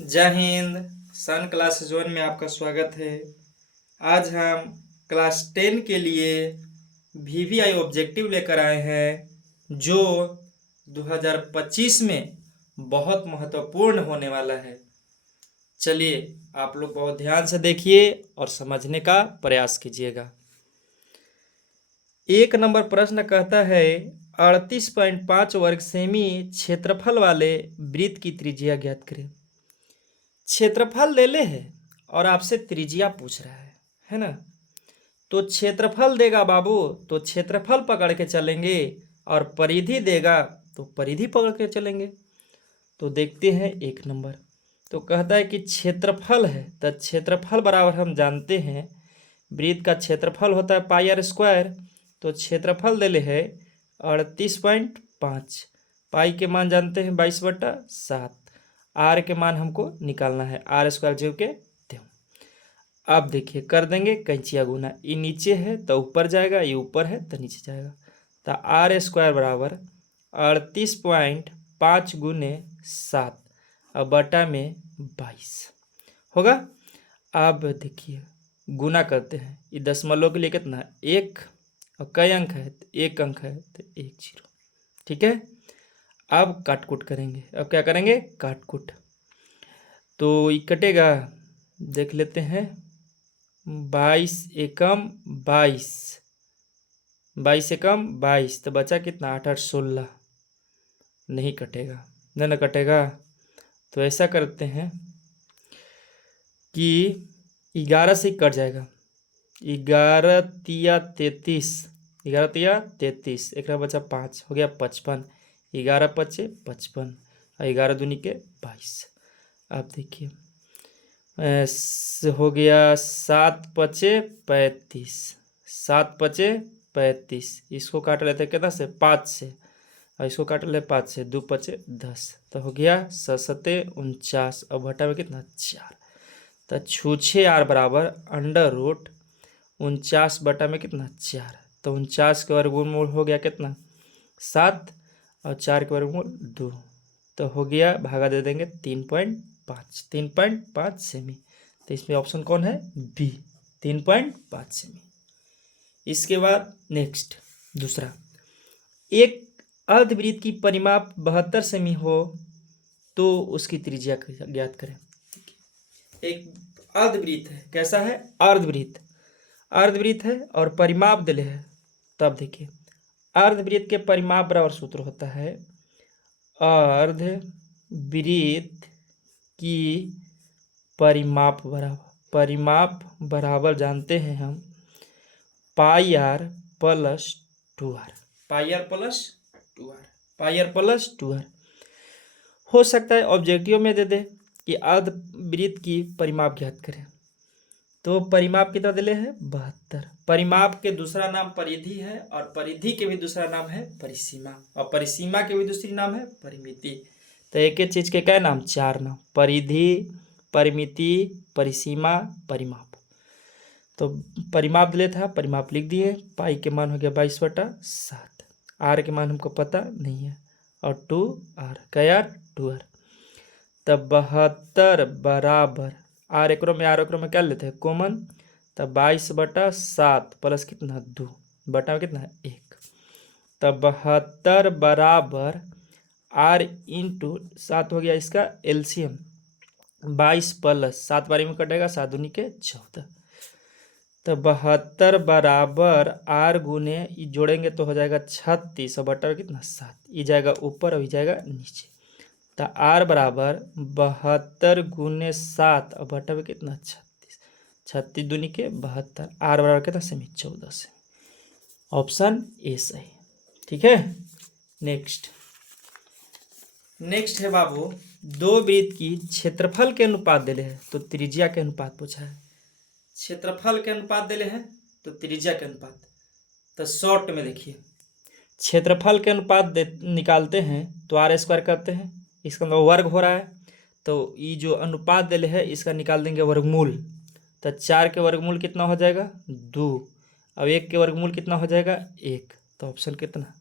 जय हिंद। सन क्लास 1 में आपका स्वागत है। आज हम क्लास 10 के लिए वीवीआई ऑब्जेक्टिव लेकर आए हैं जो 2025 में बहुत महत्वपूर्ण होने वाला है। चलिए आप लोग बहुत ध्यान से देखिए और समझने का प्रयास कीजिएगा। 1 नंबर प्रश्न कहता है 38.5 वर्ग सेमी क्षेत्रफल वाले वृत्त की त्रिज्या ज्ञात करें। क्षेत्रफल ले ले है और आपसे त्रिज्या पूछ रहा है ना। तो क्षेत्रफल देगा बाबू तो क्षेत्रफल पकड़ के चलेंगे और परिधि देगा तो परिधि पकड़ के चलेंगे। तो देखते हैं 1 नंबर। तो कहता है कि क्षेत्रफल है तो क्षेत्रफल बराबर हम जानते हैं वृत्त का क्षेत्रफल होता है पाई आर स्क्वायर। तो क्षेत्रफल दे ले है 38.5। पाई के मान जानते हैं 22/7। आर के मान हमको निकालना है आर स्क्वायर जीव के त्यों। अब देखिए कर देंगे कैंचिया गुना। ये नीचे है तो ऊपर जाएगा, ये ऊपर है तो नीचे जाएगा। तो आर स्क्वायर बराबर 38.5 गुने 7 और बटा में 22 होगा। अब देखिए गुना करते हैं। ये दशमलव के लिए कितना 1 और कई अंक है तो 1 अंक है तो 1 0। ठीक है। अब काटकुट करेंगे। अब क्या करेंगे काटकुट। तो ये कटेगा देख लेते हैं 22 एकम 22, 22 एकम 22 तो बचा कितना 8 8 16। नहीं कटेगा, न कटेगा। तो ऐसा करते हैं कि 11 से कट जाएगा। 11 तिया 33, 11 तिया 33, एक बचा 5 हो गया 55। 11 पचे 55 और 11 दूनी के 22। अब देखिए हो गया 7 पचे 35, 7 पचे 35। इसको काट लेते कितना से 5 से और इसको काट ले 5 से। 2 पचे 10 तो हो गया 7 49 और बटा में कितना 4। तो छूछे आर बराबर √49 बटा में कितना 4। तो 49 के वर्गमूल हो गया कितना 7 और 4 के वर्गमूल 2। तो हो गया भागा दे देंगे 3.5, 3.5 सेमी। तो इसमें ऑप्शन कौन है बी 3.5 सेमी। इसके बाद नेक्स्ट दूसरा, एक अर्धवृत्त की परिमाप 72 सेमी हो तो उसकी त्रिज्या ज्ञात करें। एक अर्धवृत्त है, कैसा है अर्धवृत्त, अर्धवृत्त है और परिमाप दिले है। तब देखिए अर्धवृत्त के परिमाप बराबर सूत्र होता है अर्धवृत्त की परिमाप बराबर जानते हैं हम pi r plus 2r, pi r plus 2r, pi r plus 2r। हो सकता है ऑब्जेक्टिव में दे दे कि अर्धवृत्त की परिमाप ज्ञात करें। तो परिमाप कितना दिले है 72। परिमाप के दूसरा नाम परिधि है और परिधि के भी दूसरा नाम है परिसीमा और परिसीमा के भी दूसरी नाम है परिमिति। तो एक एक चीज के क्या नाम 4 नाम, परिधि, परिमिति, परिसीमा, परिमाप। तो परिमाप दिले था, परिमाप लिख दिए। पाई के मान हो गया 22/7। आर के मान हमको पता नहीं है और 2r क्या 2r। तब 72 बराबर आर एकरों में क्या लेते हैं कॉमन। तब 22/7 प्लस कितना 2 बटा में कितना 1। तब 72 बराबर आर इंटू 7 हो गया इसका एलसीएम 22 प्लस 7 बारी में कटेगा 7 दूनी के 14। तो 72 बराबर आर गुने जोड़ेंगे तो हो जाएगा 36 और बटा कितना 7। ये जाएगा ऊपर और ये जाएगा नीचे। तो आर बराबर 72 गुने 7 और बटा में कितना 36, 36 दूनी के 72। आर बराबर कितना सेमी 14 से। ऑप्शन ए सही। ठीक है। नेक्स्ट है बाबू, दो वृत्त की क्षेत्रफल के अनुपात दिले है तो त्रिज्या के अनुपात पूछा है। क्षेत्रफल के अनुपात दिले हैं तो त्रिज्या के अनुपात। तो शॉर्ट में देखिए क्षेत्रफल के अनुपात निकालते हैं तो आर स्क्वायर करते हैं, इसका मतलब वर्ग हो रहा है। तो ये जो अनुपात दिले है इसका निकाल देंगे वर्गमूल। तो 4 के वर्गमूल कितना हो जाएगा 2। अब 1 के वर्गमूल कितना हो जाएगा 1। तो ऑप्शन कितना,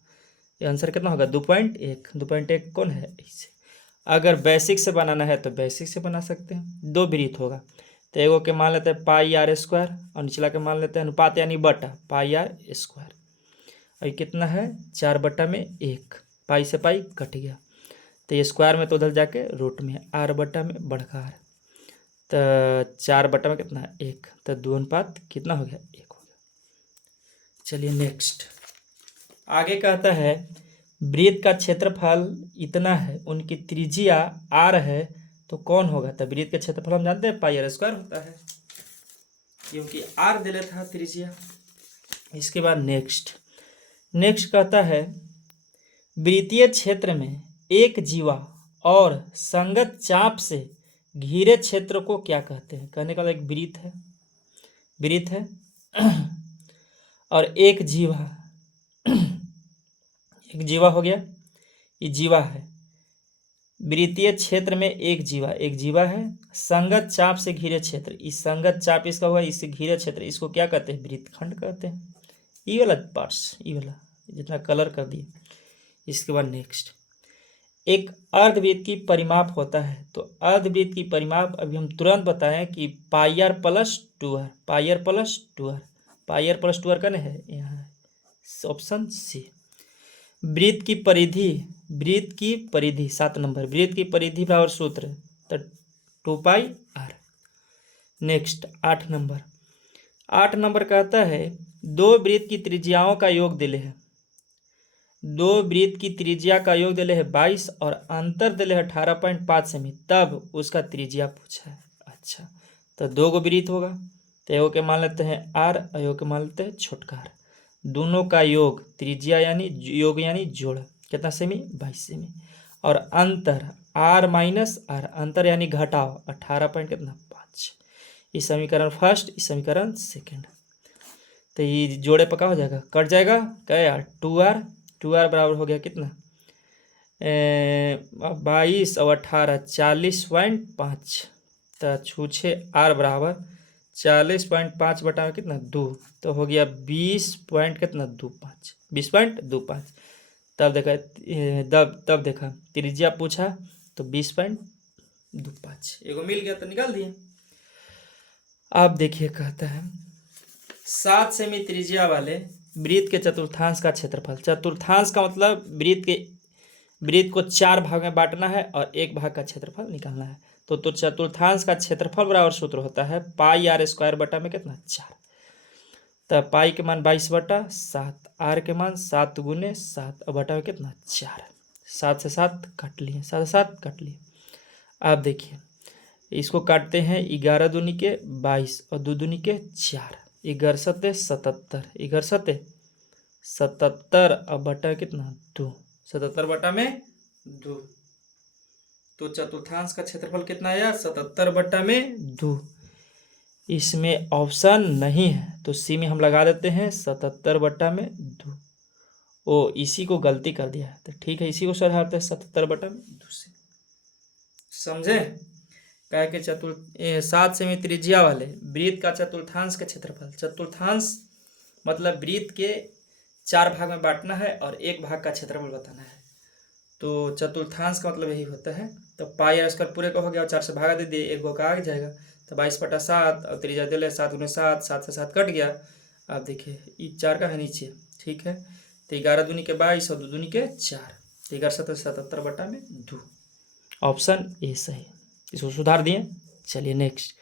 ये आंसर कितना होगा 2.1। 2.1 कौन है इसे। अगर बेसिक से बनाना है तो बेसिक से बना सकते हैं। दो वृत्त होगा तो एगो के मान लेते हैं पाई आर स्क्वायर और निचला के मान लेते हैं अनुपात यानी बटा पाई आर स्क्वायर। और ये कितना है 4/1, पाई से पाई कट गया तो ये स्क्वायर में तो उधर जाके रूट में आर बटा में बढ़ा आर, तो 4 बटा में कितना है 1, तो 2 अनुपात कितना हो गया 1 हो गया। चलिए नेक्स्ट आगे कहता है वृत्त का क्षेत्रफल इतना है, उनकी त्रिज्या आर है, तो कौन होगा। तो वृत्त का क्षेत्रफल हम जानते हैं पाई आर स्क्वायर होता है, क्योंकि आर दे लेता है त्रिज्या। इसके बाद नेक्स्ट कहता है वृत्तीय क्षेत्र में एक जीवा और संगत चाप से घिरे क्षेत्र को क्या कहते हैं। कहने का एक वृत्त है और एक जीवा हो गया, ये जीवा है। वृत्तीय क्षेत्र में एक जीवा है, संगत चाप से घिरे क्षेत्र, इस संगत चाप इसका हुआ, इससे घिरे क्षेत्र, इसको क्या कहते हैं वृत्तखंड कहते हैं। ये वाला पार्ट्स, ये वाला जितना कलर कर दिए। इसके बाद नेक्स्ट एक अर्धवृत्त की परिमाप होता है, तो अर्धवृत्त की परिमाप अभी हम तुरंत बताएं कि pi r plus 2r, pi r plus 2r करने है यहाँ ऑप्शन सी। वृत्त की परिधि 7 नंबर, वृत्त की परिधि बराबर सूत्र तो 2πr। नेक्स्ट 8 नंबर कहता है दो वृत्त की त्रिज्याओं का योग दिले है, दो वृत्त की त्रिज्या का योग दिले है 22 और अंतर दिले है 18.5 सेमी, तब उसका त्रिज्या पूछा है। अच्छा तो दो गो वृत्त होगा तो एगो के मान लेते हैं आर और एगो के मान लेते हैं छोटका आर, दोनों का योग त्रिज्या यानी जोड़ कितना सेमी 22 सेमी, और अंतर आर माइनस आर, अंतर यानी घटाव 18.5। इस समीकरण फर्स्ट, इस समीकरण सेकेंड, तो ये जोड़े पका हो जाएगा, कट जाएगा क्या यार 2r बराबर हो गया कितना 22 और 18 40.5, तो छूछे आर बराबर 40.5 बटा में कितना 2, तो हो गया 20.25। तब देखा त्रिज्या पूछा तो 20.25 एगो मिल गया तो निकाल दिए। अब देखिए कहता है 7 सेमी त्रिज्या वाले वृत्त के चतुर्थांश का क्षेत्रफल। चतुर्थांश का मतलब वृत्त को 4 भाग में बांटना है और एक भाग का क्षेत्रफल निकालना है। तो चतुर्थांश का क्षेत्रफल बराबर सूत्र होता है पाई आर स्क्वायर बटा में कितना 4, तो पाई के मान 22/7, आर के मान 7 × 7 और बटा में कितना 4, 7 से 7 काट लिए, 7 से 7 काट लिए। अब देखिए इसको काटते हैं 11 दूनी के 22 और 2 दूनी के 4, 11 सत्ते 77, 11 सत्ते 77 और बटा कितना 2, 77 बटा में 2, तो चतुर्थांश का क्षेत्रफल कितना आया 77 बटा में 2। इसमें ऑप्शन नहीं है तो सी में हम लगा देते हैं 77 बटा में 2। ओ इसी को गलती कर दिया है तो ठीक है, इसी को सुधारते हैं 77 बटा में 2 से। समझे क्या कि 7 सेमी त्रिज्या वाले वृत्त का चतुर्थांश का क्षेत्रफल, चतुर्थांश मतलब वृत्त के 4 भाग में बांटना है और एक भाग का क्षेत्रफल बताना है, तो चतुर्थांश का मतलब यही होता है। तो पाई आर स्क्वायर पूरे का हो गया और 4 से भागा दे दिए, एक भाग आ जाएगा तो 22/7 और त्रिज्या दे ले 7 × 7, 7 से 7 कट गया। आप देखिए ये 4 का है नीचे, ठीक है, तो 11 दूनी के 22 और 2 दूनी के 4, 11 7 77 बटा में 2, ऑप्शन ए सही, इसको सुधार दिए। चलिए नेक्स्ट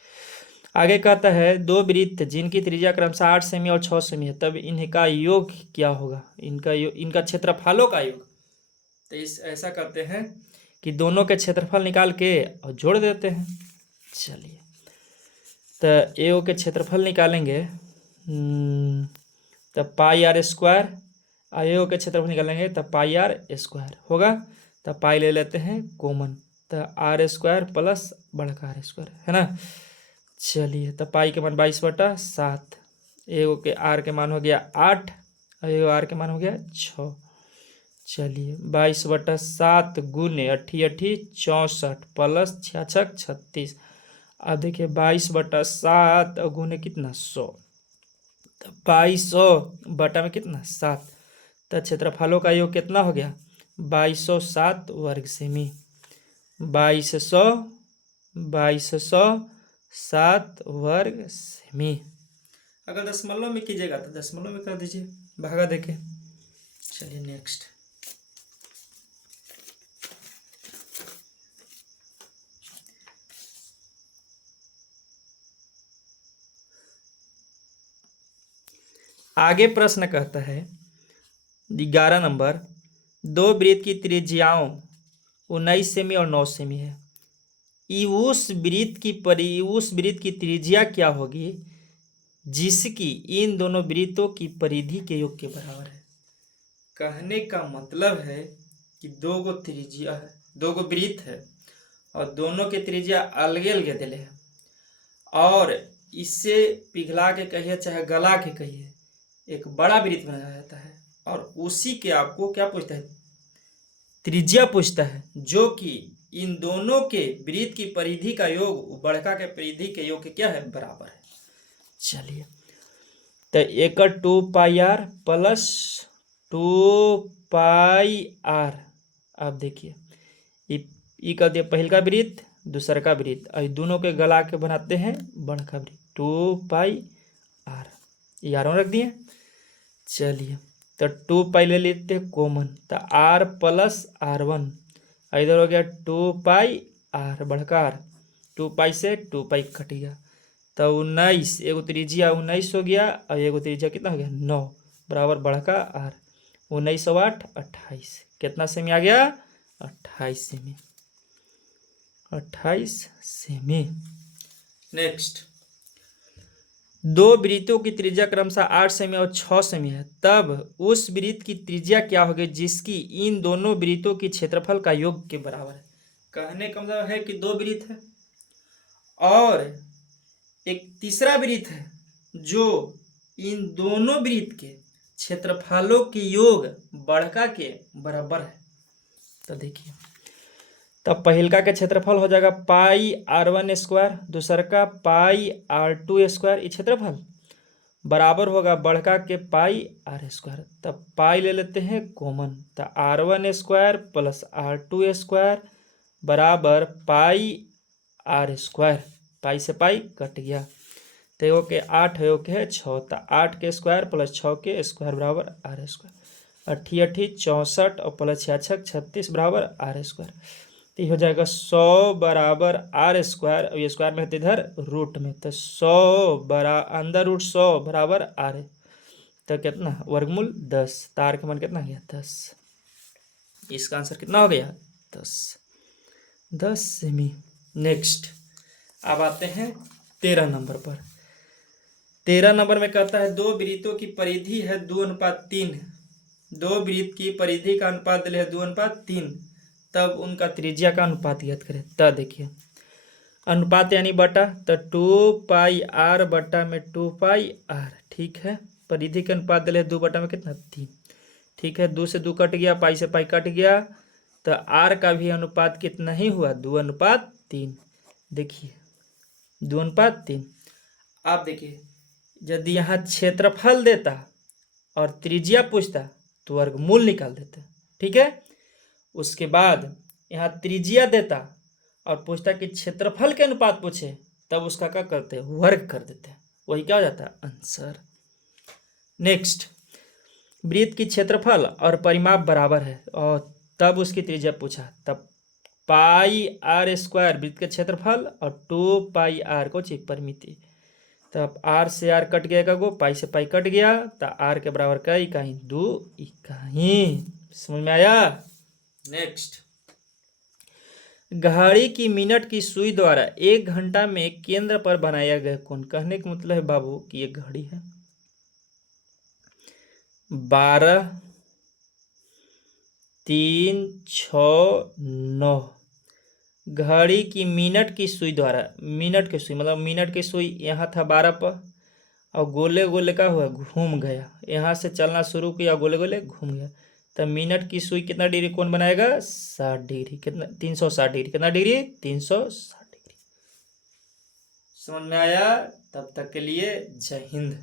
आगे कहता है दो वृत्त जिनकी त्रिज्या क्रमशः 8 सेमी और 6 सेमी है, तब इनका योग क्या होगा, इनका क्षेत्रफलों का योग। तो ऐसा करते हैं कि दोनों के क्षेत्रफल निकाल के और जोड़ देते हैं। चलिए तो एओ के क्षेत्रफल निकालेंगे तो पाई आर स्क्वायर, और एओ के क्षेत्रफल निकालेंगे तो पाई आर स्क्वायर होगा, तो पाई ले लेते हैं कॉमन, तो आर स्क्वायर प्लस बड़का आर स्क्वायर है ना। चलिए तो पाई के मान 22/7, एगो के आर के मान हो गया 8 और एगो आर के मान हो गया 6। चलिए 22/7 गुने 88 64 प्लस 66 36, अब देखिए 22/7 और गुने कितना 100, तो 2200 बटा में कितना 7, तो क्षेत्रफलों का योग कितना हो गया 2207 वर्ग सेमी। 2200 7 वर्ग सेमी। अगर दशमलव में कीजिएगा तो दशमलव में कर दीजिए भागा देके। चलिए नेक्स्ट। आगे प्रश्न कहता है 11 नंबर, दो वृत्त की त्रिज्याओं 19 सेमी और 9 सेमी है। उस वृत्त की त्रिज्या क्या होगी जिसकी इन दोनों वृत्तों की परिधि के योग के बराबर है। कहने का मतलब है कि दो गो त्रिज्या है, दो गो वृत्त है और दोनों के त्रिज्या अलगे अलगे दिले है, और इससे पिघला के कहिए चाहे गला के कहिए एक बड़ा वृत्त बनाया जाता है, और उसी के आपको क्या पूछता है, त्रिज्या पूछता है, जो कि इन दोनों के वृत्त की परिधि का योग बड़का के परिधि के योग के क्या है, बराबर है। चलिए तो एक 2πr प्लस 2πr। आप देखिए ई कर दिया पहल का वृत्त दूसरा का वृत्त, और दोनों के गला के बनाते हैं बड़का वृत्त 2πr, यारों रख दिए। चलिए तो 2π ले लेते हैं कॉमन, तो r प्लस r1, इधर हो गया 2πr बड़का r, 2π से 2π कट गया, तो 19 एगो त्रिज्या 19 हो गया, और एगो त्रिज्या कितना हो गया 9 बराबर बड़का r, 19 और 8 28, कितना सेमी आ गया 28 सेमी, 28 सेमी। नेक्स्ट, दो वृत्तों की त्रिज्या क्रमशः 8 सेमी और 6 सेमी है, तब उस वृत्त की त्रिज्या क्या होगी जिसकी इन दोनों वृत्तों की क्षेत्रफल का योग के बराबर है। कहने का मतलब है कि दो वृत्त है और एक तीसरा वृत्त है जो इन दोनों वृत्त के क्षेत्रफलों के योग बड़का के बराबर है। तो देखिए, तब पहिलका के क्षेत्रफल हो जाएगा πr1 स्क्वायर, दूसरा का πr2 स्क्वायर, ये क्षेत्रफल बराबर होगा बड़का के πr स्क्वायर। तब पाई ले लेते हैं कॉमन, तो r1 square plus r2 square बराबर πr स्क्वायर, पाई से पाई कट गया, तो एगो के 8 है, के है 6, तो 8 के स्क्वायर प्लस 6 के स्क्वायर बराबर r स्क्वायर, 8 8 64 और प्लस 66 36 बराबर r स्क्वायर, तो हो जाएगा 100 बराबर r स्क्वायर, और ये स्क्वायर में है इधर रूट में, तो 100 बरा अंदर रूट 100 बराबर r है, तो कितना वर्गमूल 10, तार के मान कितना गया 10, इसका आंसर कितना हो गया 10 सेमी। नेक्स्ट, अब आते हैं 13 नंबर पर। 13 नंबर में कहता है दो वृत्तों की परिधि है 2:3, दो वृत्त की परिधि का अनुपात दिले है 2:3, तब उनका त्रिज्या का अनुपात ज्ञात करें। तब देखिए अनुपात यानी बटा, तो 2πr बटा में 2πr, ठीक है, परिधि के अनुपात दिले 2 बटा में कितना 3, ठीक है, 2 से 2 कट गया, पाई से पाई कट गया, तो r का भी अनुपात कितना ही हुआ 2:3। देखिए 2:3। आप देखिए यदि यहाँ क्षेत्रफल देता और त्रिज्या पूछता तो वर्गमूल निकाल देते, ठीक है। उसके बाद यहाँ त्रिज्या देता और पूछता कि क्षेत्रफल के अनुपात पूछे, तब उसका क्या करते हैं वर्ग कर देते हैं, वही क्या हो जाता है आंसर। नेक्स्ट, वृत्त की क्षेत्रफल और परिमाप बराबर है और तब उसकी त्रिज्या पूछा, तब πr स्क्वायर वृत्त के क्षेत्रफल और 2πr को चाहिए परिमिति, तब r से r कट गया गो, पाई से पाई कट गया, तो r के बराबर का इकाई 2 इकाई। समझ में आया। नेक्स्ट, घड़ी की मिनट की सुई द्वारा 1 घंटा में केंद्र पर बनाया गया कोण। कहने का मतलब है बाबू कि ये घड़ी है 12 3 6 9, घड़ी की मिनट की सुई द्वारा, मिनट की सुई मतलब मिनट की सुई यहाँ था 12 पर और गोले गोले का हुआ घूम गया, यहाँ से चलना शुरू किया गोले गोले घूम गया, तो मिनट की सुई कितना डिग्री कोण बनाएगा 60 डिग्री, कितना 360 डिग्री, कितना डिग्री 360 डिग्री। समझ में आया। तब तक के लिए जय हिंद।